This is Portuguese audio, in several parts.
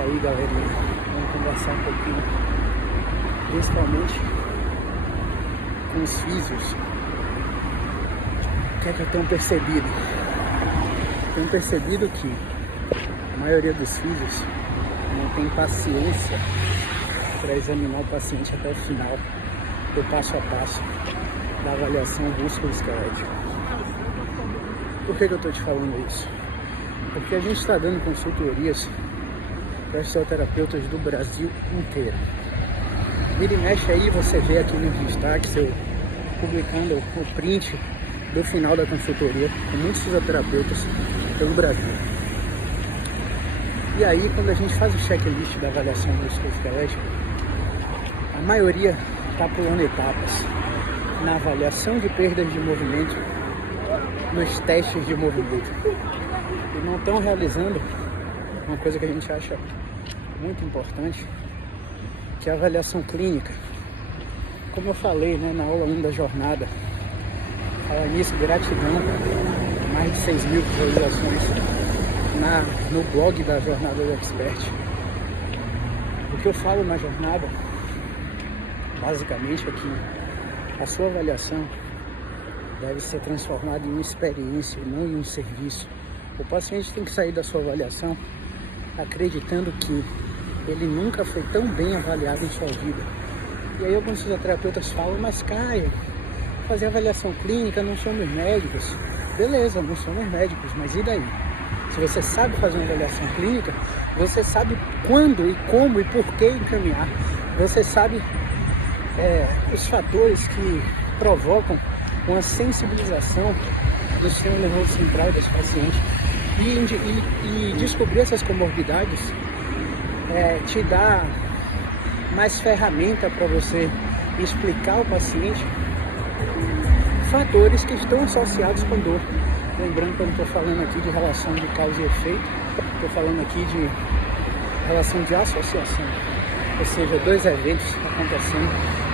aí, galerinha, vamos conversar um pouquinho, principalmente com os físios. O que é que eu tenho percebido? Tenho percebido que a maioria dos físios não tem paciência para examinar o paciente até o final, do passo a passo da avaliação músculo-esquelética. Por que eu estou te falando isso? Porque a gente está dando consultorias para fisioterapeutas do Brasil inteiro. Vira e mexe aí, você vê aqui nos destaques, eu publicando o print do final da consultoria com muitos fisioterapeutas pelo Brasil. E aí, quando a gente faz o checklist da avaliação musculoesquelética, a maioria está pulando etapas na avaliação de perdas de movimento, nos testes de movimento, e não estão realizando uma coisa que a gente acha muito importante, que é a avaliação clínica. Como eu falei, né, na aula 1 da jornada, falar nisso, gratidão, mais de 6 mil visualizações no blog da Jornada do Expert. O que eu falo na jornada, basicamente, é que a sua avaliação deve ser transformada em uma experiência e não em um serviço. O paciente tem que sair da sua avaliação acreditando que ele nunca foi tão bem avaliado em sua vida. E aí alguns fisioterapeutas falam, mas Caio, fazer avaliação clínica, não somos médicos. Beleza, não somos médicos, mas e daí? Se você sabe fazer uma avaliação clínica, você sabe quando e como e por que encaminhar. Você sabe os fatores que provocam uma sensibilização do sistema nervoso central desse paciente. E descobrir essas comorbidades te dá mais ferramenta para você explicar ao paciente fatores que estão associados com dor. Lembrando que eu não estou falando aqui de relação de causa e efeito, estou falando aqui de relação de associação, ou seja, dois eventos acontecendo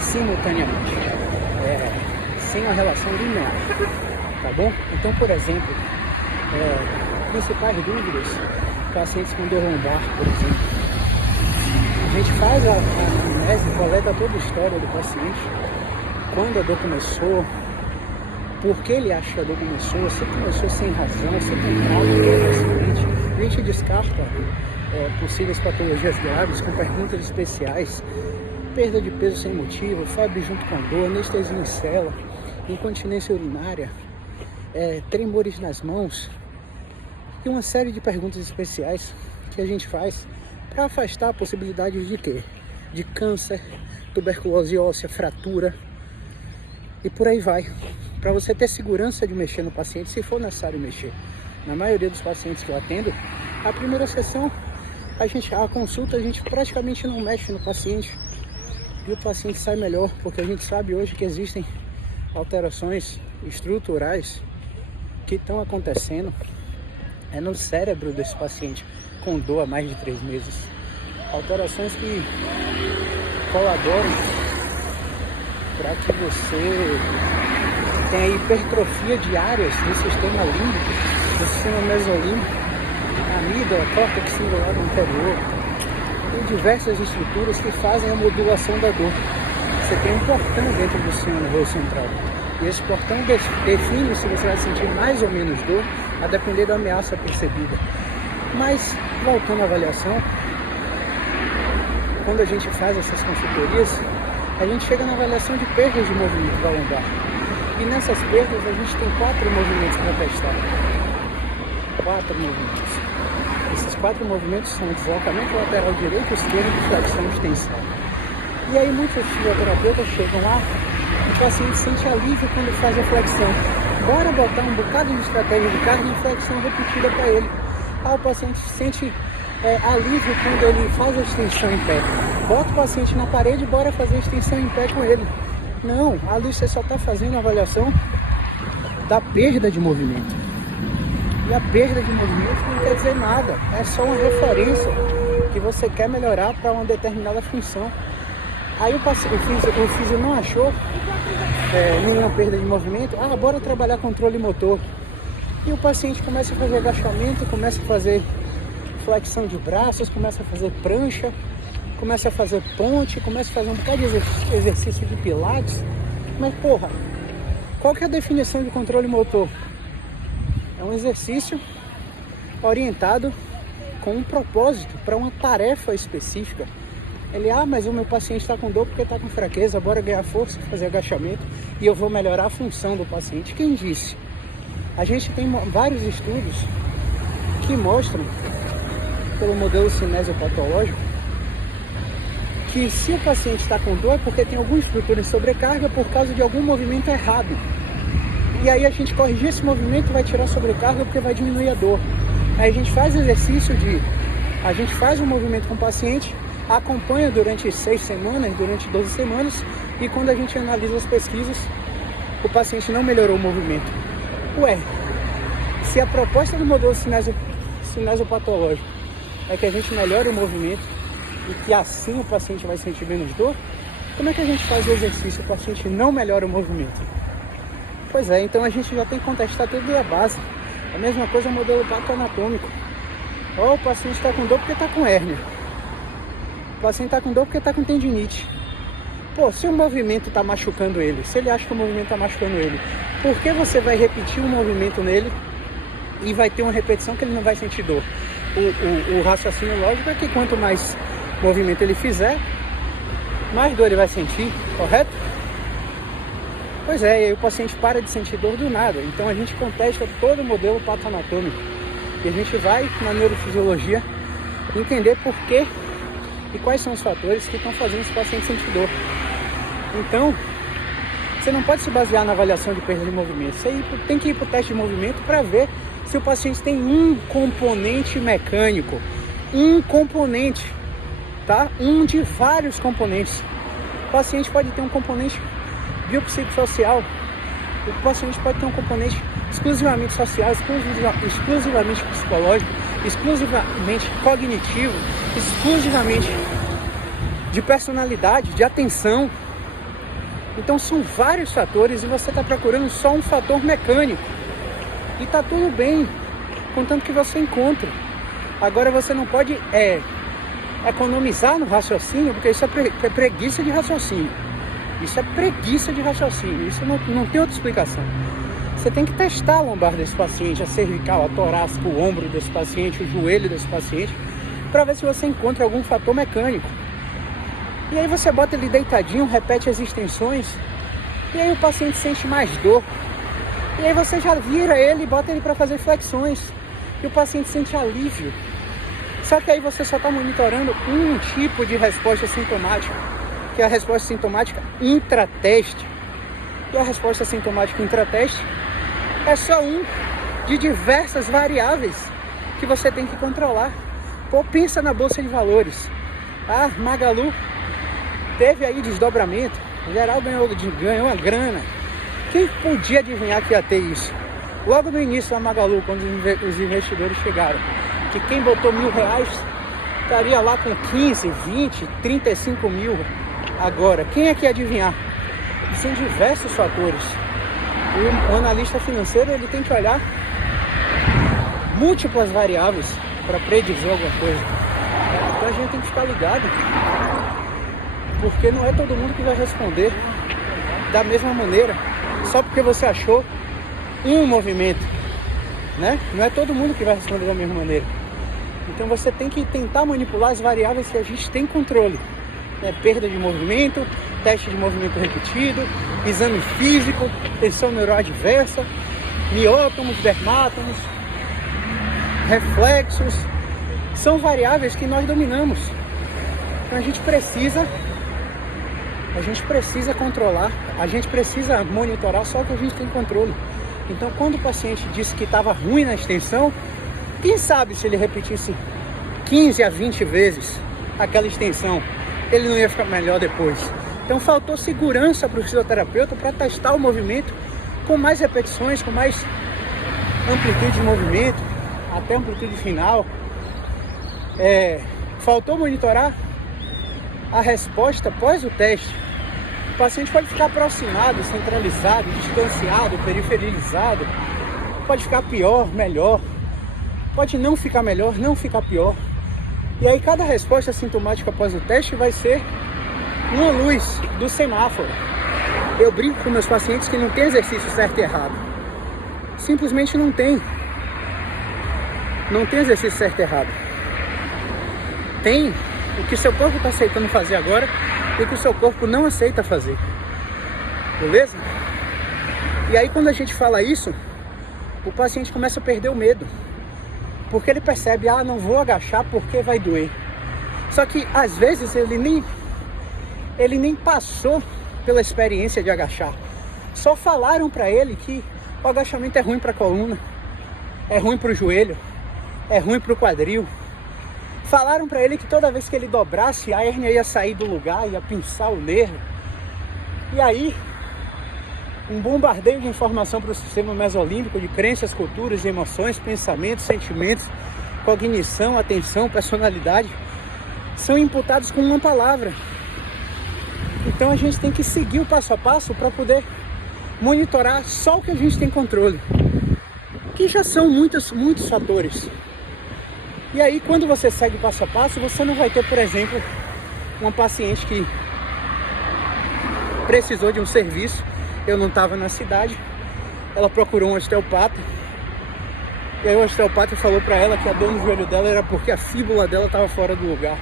simultaneamente, sem uma relação linear, tá bom? Então, por exemplo, principais dúvidas, pacientes com dor lombar, por exemplo. A gente faz a anamnese, coleta toda a história do paciente, quando a dor começou, por que ele acha que a dor começou, se começou sem razão, se tem trauma do paciente. A gente descarta possíveis patologias graves com perguntas especiais, perda de peso sem motivo, febre junto com dor, anestesia em cela, incontinência urinária, tremores nas mãos e uma série de perguntas especiais que a gente faz para afastar a possibilidade de quê? De câncer, tuberculose óssea, fratura e por aí vai. Para você ter segurança de mexer no paciente, se for necessário mexer. Na maioria dos pacientes que eu atendo, a primeira sessão, a consulta, a gente praticamente não mexe no paciente e o paciente sai melhor, porque a gente sabe hoje que existem alterações estruturais que estão acontecendo no cérebro desse paciente com dor há mais de 3 meses. Alterações que colaboram para que você tenha hipertrofia de áreas do sistema límbico, do sistema mesolímbico, amígdala, córtex cingulado anterior, e diversas estruturas que fazem a modulação da dor. Você tem um portão dentro do sistema nervoso central. E esse portão define se você vai sentir mais ou menos dor, a depender da ameaça percebida. Mas, voltando à avaliação, quando a gente faz essas consultorias, a gente chega na avaliação de perdas de movimento da lombar. E nessas perdas a gente tem 4 movimentos para testar. 4 movimentos. Esses 4 movimentos são deslocamento lateral direito, esquerdo e flexão de tensão. E aí muitos fisioterapeutas chegam lá, o paciente sente alívio quando faz a flexão. Bora botar um bocado de estratégia de carga e flexão repetida para ele. O paciente sente alívio quando ele faz a extensão em pé. Bota o paciente na parede e bora fazer a extensão em pé com ele. Não, ali você só está fazendo a avaliação da perda de movimento. E a perda de movimento não quer dizer nada, é só uma referência que você quer melhorar para uma determinada função. Aí o físio não achou nenhuma perda de movimento, bora trabalhar controle motor. E o paciente começa a fazer agachamento, começa a fazer flexão de braços, começa a fazer prancha, começa a fazer ponte, começa a fazer um bocado de exercício de pilates. Mas porra, qual que é a definição de controle motor? É um exercício orientado com um propósito, para uma tarefa específica. Mas o meu paciente está com dor porque está com fraqueza, bora ganhar força, fazer agachamento e eu vou melhorar a função do paciente. Quem disse? A gente tem vários estudos que mostram, pelo modelo cinesiopatológico, que se o paciente está com dor é porque tem alguma estrutura em sobrecarga por causa de algum movimento errado. E aí a gente corrigir esse movimento, vai tirar a sobrecarga porque vai diminuir a dor. Aí a gente faz exercício a gente faz um movimento com o paciente, acompanha durante 6 semanas, durante 12 semanas, e quando a gente analisa as pesquisas, o paciente não melhorou o movimento. Se a proposta do modelo cinesiopatológico é que a gente melhore o movimento e que assim o paciente vai sentir menos dor, como é que a gente faz o exercício e o paciente não melhora o movimento? Pois é, então a gente já tem que contestar tudo da base. A mesma coisa é o modelo patoanatômico. O paciente está com dor porque está com hérnia. O paciente está com dor porque está com tendinite. Se o movimento está machucando ele, se ele acha que o movimento está machucando ele, por que você vai repetir um movimento nele e vai ter uma repetição que ele não vai sentir dor? O raciocínio lógico é que quanto mais movimento ele fizer, mais dor ele vai sentir, correto? Pois é, e aí o paciente para de sentir dor do nada. Então a gente contesta todo o modelo patoanatômico. E a gente vai na neurofisiologia entender por quê e quais são os fatores que estão fazendo esse paciente sentir dor. Então, você não pode se basear na avaliação de perda de movimento. Você tem que ir para o teste de movimento para ver se o paciente tem um componente mecânico. Um componente, tá? Um de vários componentes. O paciente pode ter um componente biopsicossocial, o paciente pode ter um componente exclusivamente social, exclusivamente psicológico, exclusivamente cognitivo, exclusivamente de personalidade, de atenção. Então são vários fatores e você está procurando só um fator mecânico. E está tudo bem, contanto que você encontre. Agora você não pode economizar no raciocínio, porque isso é preguiça de raciocínio. Isso é preguiça de raciocínio, isso não tem outra explicação. Você tem que testar a lombar desse paciente, a cervical, a torácica, o ombro desse paciente, o joelho desse paciente, para ver se você encontra algum fator mecânico. E aí você bota ele deitadinho, repete as extensões, e aí o paciente sente mais dor. E aí você já vira ele e bota ele para fazer flexões, e o paciente sente alívio. Só que aí você só está monitorando um tipo de resposta sintomática, que é a resposta sintomática intrateste. E a resposta sintomática intrateste é só um de diversas variáveis que você tem que controlar. Pensa na Bolsa de Valores. Magalu teve aí desdobramento, o geral ganhou uma grana. Quem podia adivinhar que ia ter isso? Logo no início da Magalu, quando os investidores chegaram, que quem botou R$1.000 estaria lá com 15, 20, 35 mil. Agora, quem é que ia adivinhar? São diversos fatores. O analista financeiro ele tem que olhar múltiplas variáveis para predizer alguma coisa. Então a gente tem que ficar ligado, porque não é todo mundo que vai responder da mesma maneira, só porque você achou um movimento, né? Não é todo mundo que vai responder da mesma maneira. Então você tem que tentar manipular as variáveis que a gente tem controle. Perda de movimento, teste de movimento repetido, exame físico, tensão neuroadversa, miótomos, dermátomos, reflexos, são variáveis que nós dominamos. Então a gente precisa controlar, a gente precisa monitorar só o que a gente tem controle. Então quando o paciente disse que estava ruim na extensão, quem sabe se ele repetisse 15 a 20 vezes aquela extensão, ele não ia ficar melhor depois. Então faltou segurança para o fisioterapeuta para testar o movimento com mais repetições, com mais amplitude de movimento, até amplitude final. Faltou monitorar a resposta após o teste. O paciente pode ficar aproximado, centralizado, distanciado, periferizado, pode ficar pior, melhor. pode não ficar melhor, não ficar pior. E aí cada resposta sintomática após o teste vai ser uma luz do semáforo. Eu brinco com meus pacientes que não tem exercício certo e errado. Simplesmente não tem. Não tem exercício certo e errado. Tem o que seu corpo está aceitando fazer agora e o que o seu corpo não aceita fazer. Beleza? E aí quando a gente fala isso, o paciente começa a perder o medo. Porque ele percebe, não vou agachar porque vai doer. Só que às vezes ele nem passou pela experiência de agachar. Só falaram para ele que o agachamento é ruim para a coluna, é ruim para o joelho, é ruim para o quadril. Falaram para ele que toda vez que ele dobrasse, a hérnia ia sair do lugar, ia pinçar o nervo. E aí, um bombardeio de informação para o sistema mesolímbico, de crenças, culturas, emoções, pensamentos, sentimentos, cognição, atenção, personalidade, são imputados com uma palavra. Então a gente tem que seguir o passo a passo para poder monitorar só o que a gente tem controle, que já são muitos fatores. E aí quando você segue passo a passo, você não vai ter, por exemplo, uma paciente que precisou de um serviço, eu não estava na cidade, ela procurou um osteopata, e aí o osteopata falou para ela que a dor no joelho dela era porque a fíbula dela estava fora do lugar.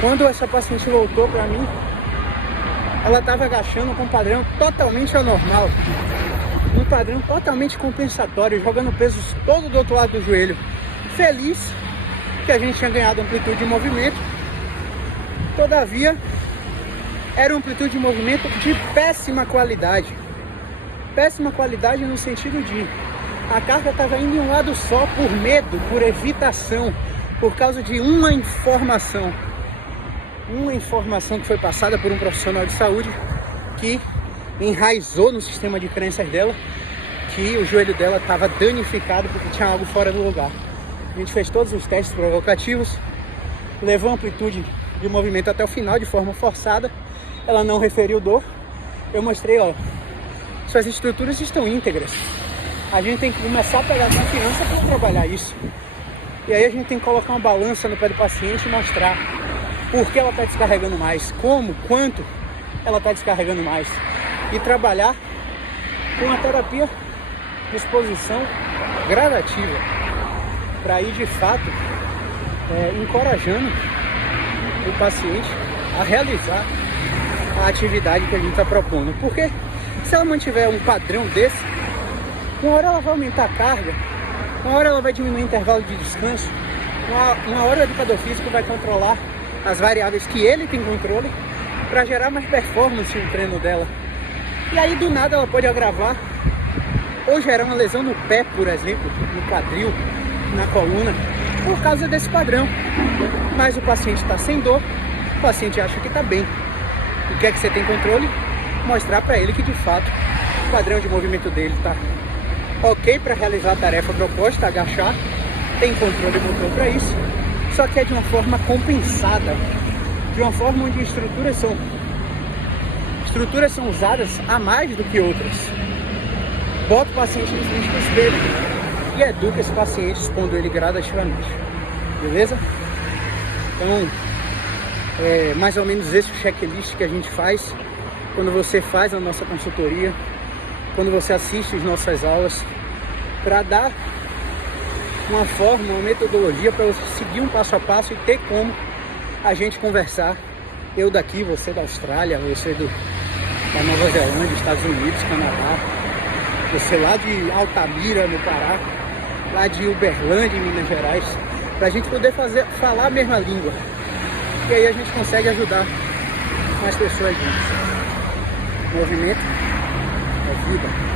Quando essa paciente voltou para mim, ela estava agachando com um padrão totalmente anormal, um padrão totalmente compensatório, jogando pesos todo do outro lado do joelho. Feliz que a gente tinha ganhado amplitude de movimento, todavia era uma amplitude de movimento de péssima qualidade. Péssima qualidade no sentido de a carga estava indo em um lado só por medo, por evitação, por causa de uma informação que foi passada por um profissional de saúde que enraizou no sistema de crenças dela que o joelho dela estava danificado porque tinha algo fora do lugar. A gente fez todos os testes provocativos, levou a amplitude de movimento até o final de forma forçada, ela não referiu dor. Eu mostrei, suas estruturas estão íntegras. A gente tem que começar a pegar confiança para trabalhar isso. E aí a gente tem que colocar uma balança no pé do paciente e mostrar por que ela está descarregando mais, como, quanto ela está descarregando mais. E trabalhar com a terapia de exposição gradativa, para ir de fato encorajando o paciente a realizar a atividade que a gente está propondo. Porque se ela mantiver um padrão desse, uma hora ela vai aumentar a carga, uma hora ela vai diminuir o intervalo de descanso, uma hora o educador físico vai controlar as variáveis que ele tem controle para gerar mais performance no treino dela. E aí do nada ela pode agravar ou gerar uma lesão no pé, por exemplo, no quadril, na coluna, por causa desse padrão. Mas o paciente está sem dor, o paciente acha que está bem. O que é que você tem controle? Mostrar para ele que de fato o padrão de movimento dele está ok para realizar a tarefa proposta, agachar, tem controle motor para isso, só que é de uma forma compensada, de uma forma onde estruturas são usadas a mais do que outras. Bota o paciente em frente do espelho e educa esse paciente expondo ele gradativamente. Beleza? Então, é mais ou menos esse o checklist que a gente faz quando você faz a nossa consultoria, quando você assiste as nossas aulas, para dar uma forma, uma metodologia para você seguir um passo a passo e ter como a gente conversar. Eu daqui, você da Austrália, você da Nova Zelândia, Estados Unidos, Canadá, você lá de Altamira, no Pará, lá de Uberlândia, em Minas Gerais, para a gente poder falar a mesma língua. E aí a gente consegue ajudar mais pessoas juntas. Movimento é vida.